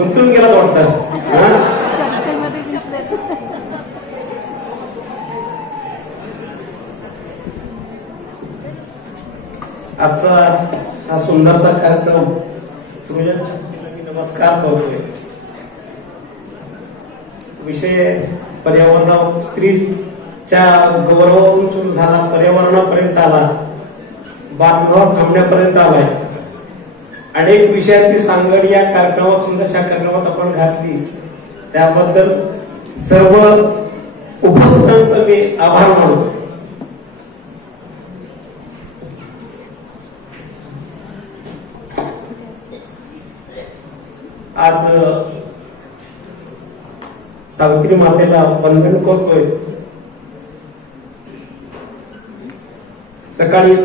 गुंतून गेला वाटतं. आजचा हा सुंदरसा कार्यक्रम सृजन शक्तीला मी नमस्कार करतोय. विषय पर्यावरण, स्त्रीच्या गौरवावरून सुरू झाला, पर्यावरणापर्यंत आला, बालविवाह थांबण्यापर्यंत आलाय. अनेक विषयांची सांगड या कार्यक्रमात, सुंदरशा कार्यक्रमात आपण घातली. त्याबद्दल सर्व उपस्थितांचं मी आभार मानतो. आज सावित्री मातेला वंदन करतोय. सकाळी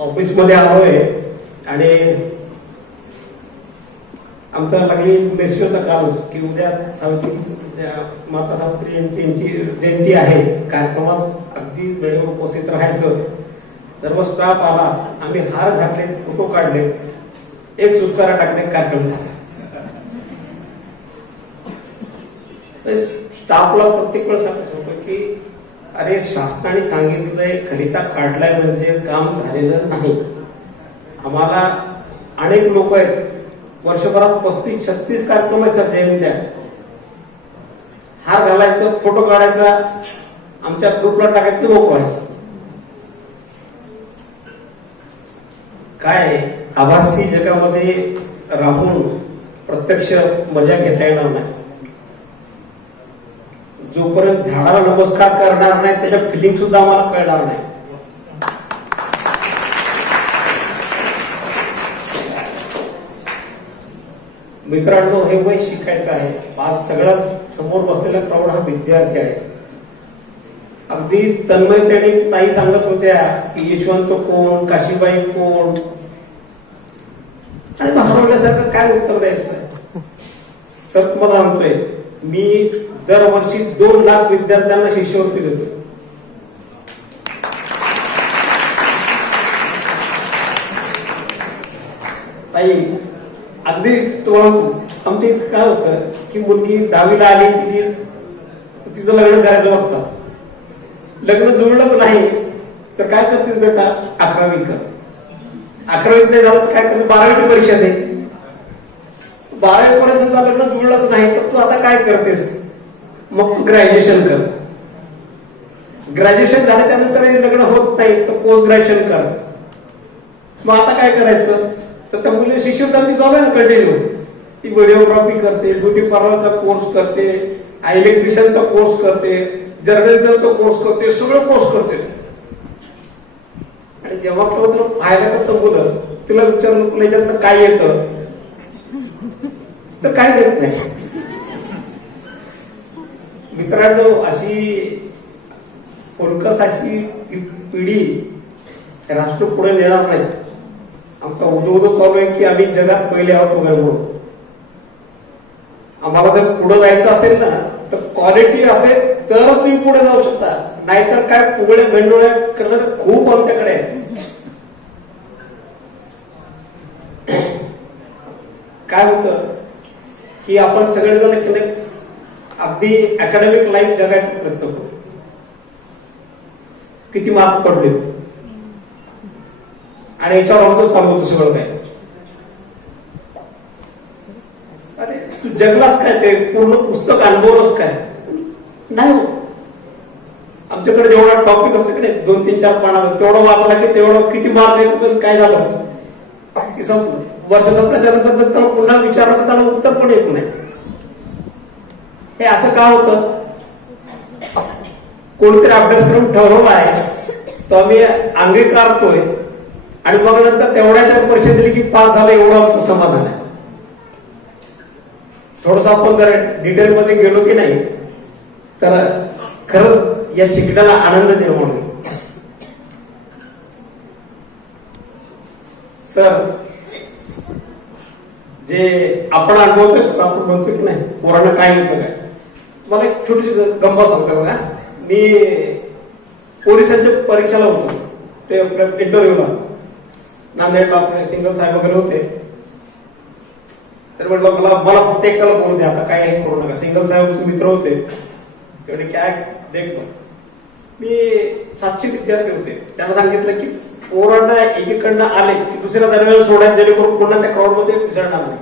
ऑफिस मध्ये आलोय आणि आमचा लागली मेसेजचा काल की उद्या सावित्री माता सावित्री यांची जयंती आहे. कार्यक्रमात अगदी वेळेवर उपस्थित राहायचं. सर्व स्टाफ आला, आम्ही हार घातले, फोटो काढले, एक सुस्कारा टाकले, कार्यक्रम झाला. स्टाफला प्रत्येक वेळ सांगत होतं की अरे शासनाने सांगितलंय, खरिता काढलाय म्हणजे काम झालेलं नाही. आम्हाला अनेक लोक आहेत, वर्षभरात 35-36 कार्यक्रम आहेत सर जयंत्या. हार घालायचं, फोटो काढायचा, आमच्या ग्रुपला टाकायचं, लोक व्हायचं. काय आभासी जगामध्ये राहून प्रत्यक्ष मजा घेता येणार नाही. जोपर्यंत झाडाला नमस्कार करणार नाही त्याच्या फिलिंग सुद्धा आम्हाला कळणार नाही. मित्रांनो, हे वय शिकायचं आहे. आज सगळ्या समोर बसलेला क्राऊड हा विद्यार्थी आहे. अगदी तन्मयतेने ताई सांगत होत्या की यशवंत कोण, काशीबाई कोण, आणि भारावल्यासारखं काय उत्तर द्यायचं. सर तुम्हाला सांगतोय, मी दरवर्षी 2 लाख विद्यार्थ्यांना शिष्यवृत्ती देतो. ताई अगदी आमच्या इथं काय होतं की मुलगी 10वीला आली की तिचं लग्न करायचं बघतात. लग्न जुळलं नाही तर काय करतेस बेटा, 11वी कर. 11वीत नाही झालं तर काय करते, 12वीची परीक्षा दे. 12वी पर्यंत लग्न जुळलं नाही तर तू आता काय करतेस, मग तू ग्रॅज्युएशन कर. ग्रॅज्युएशन झालं त्यानंतर लग्न होत नाही तर पोस्ट ग्रॅज्युएशन कर. मग आता काय करायचं, तर त्या मुली शिष्यवृत्ती चालू आहे ना कंटिन्यू. ती व्हिडिओग्राफी करते, ब्युटी पार्लरचा कोर्स करते, इलेक्ट्रिशियनचा कोर्स करते, जर्नलिझमचा कोर्स करते, सगळं कोर्स करते. आणि जेव्हा तुला पाहायला करतं मुलं, तिला विचारलं तुला याच्यातलं काय येतं, तर काय येत नाही. मित्रांनो, अशी फोलकस अशी पिढी राष्ट्र पुढे नेणार नाही. आमचा उद्योग चालू आहे की आम्ही जगात पहिले आहोत वगैरे म्हणून. आम्हाला जर पुढे जायचं असेल ना तर क्वालिटी असेल तरच तुम्ही पुढे जाऊ शकता. नाहीतर काय पुगळे भेंडोळ्या करणारे खूप आमच्याकडे आहे. काय होतं की आपण सगळेजण केले अगदी अकॅडमिक लाईफ जगायचा प्रयत्न करतो. किती मार्क पडले आणि याच्यावर आमचं चालू होतं सगळं काय. अरे तू जगलास काय, ते पूर्ण पुस्तक अनुभवलंस काय, नाही हो. आमच्याकडे जेवढा टॉपिक असतो की नाही 2-3-4 पानाचा, तेवढं वाचला की तेवढं किती मार्क येतो, काय झालं की संपलं. वर्ष संपल्याच्या नंतर त्याला पुन्हा विचारलं तर त्याला उत्तर पण येत नाही. हे असं का होतं, कोणतरी अभ्यासक्रम ठरवला आहे तो आम्ही अंगीकारतोय आणि मग नंतर तेवढ्याच्या परीक्षा दिली की पास झालं, एवढं आमचं समाधान आहे. थोडस आपण जर डिटेल मध्ये गेलो की नाही तर खरंच या शिकण्याला आनंद निर्माण होईल. सर जे आपण अनुभवतोय, आपण म्हणतो की नाही पोरांना काय येतं काय. मला एक छोटीशी गंमत सांगतो बघा. मी पोलिसांच्या परीक्षेला होतो, ते इंटरव्ह्यूला नांदेडला आपले सिंगल साहेब वगैरे होते. तर म्हटलं मला फक्त एकट्याला बोलू द्या, आता काय करू नका. सिंगल साहेब मित्र होते एवढे काय देख. मी 700 विद्यार्थी होते. त्यांना सांगितलं की पोरांना एकीकडनं आले की दुसऱ्या दरम्यान सोडायचं, जेणेकरून पुन्हा त्या क्राऊडमध्ये मिसळणार नाही.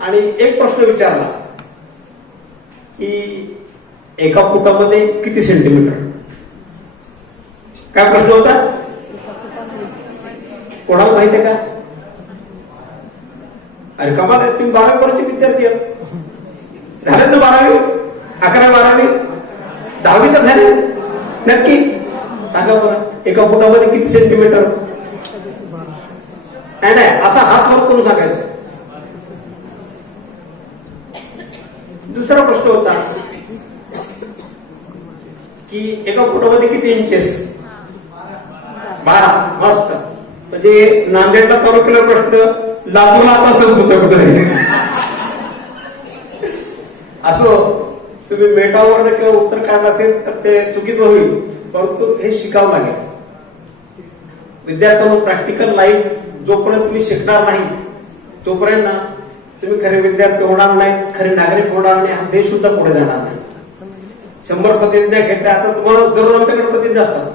आणि एक प्रश्न विचारला की एका फुटामध्ये किती सेंटीमीटर? काय प्रश्न होता? कोणाला माहिती आहे का? अरे कमाल आहे, तुम्ही 12वी पर्यंत विद्यार्थी आहेत. झाले ना 12वी, 11वी, 12वी, 10वी तर झाले नक्की. सांगा बरं, एका फुटामध्ये किती सेंटीमीटर? नाही, असा हात वर करून सांगायचं. दुसरा प्रश्न होता की एका फुटामध्ये किती इंचेस? 12. मस्त. म्हणजे नांदेडला चालू केला प्रश्न, लातूरला आता संपतो कुठे. असो, तुम्ही मेटावर किंवा उत्तर काढलं असेल तर ते चुकीचं होईल, परंतु हे शिकावं लागेल. विद्यार्थ्यांना प्रॅक्टिकल लाईफ जोपर्यंत तुम्ही शिकणार नाही तोपर्यंत ना तुम्ही खरे विद्यार्थी होणार नाही, खरे नागरिक होणार नाही, हा देश सुद्धा पुढे जाणार नाही. 100 प्रतिज्ञा घेतल्या. आता तुम्हाला दररोज आमच्याकडे प्रतिज्ञा असतात.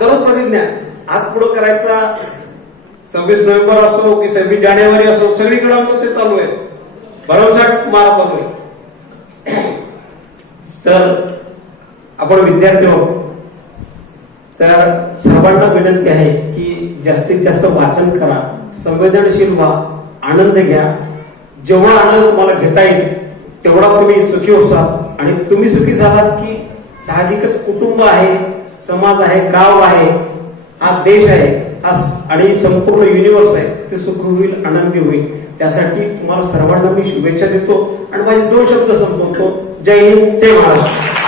दररोज प्रतिज्ञा हात पुढे करायचा. 26 नोव्हेंबर असो की 26 जानेवारी असो, सगळीकडे आमचं ते चालू आहे. भरमसाठ मारा चालू आहे. तर आपण विद्यार्थी आहोत, तर सर्वांना विनंती आहे की जास्तीत जास्त वाचन करा, संवेदनशील व्हा, आनंद घ्या. जेवढा आनंद तुम्हाला घेता येईल तेवढा तुम्ही सुखी होसाल. आणि तुम्ही सुखी झालात की साहजिकच कुटुंब आहे, समाज आहे, गाव आहे, हा देश आहे, हा आणि संपूर्ण युनिवर्स आहे, ते सुखी होईल, आनंदी होईल. त्यासाठी तुम्हाला सर्वांना मी शुभेच्छा देतो आणि माझे 2 शब्द संपवतो. जय हिंद, जय महाराष्ट्र.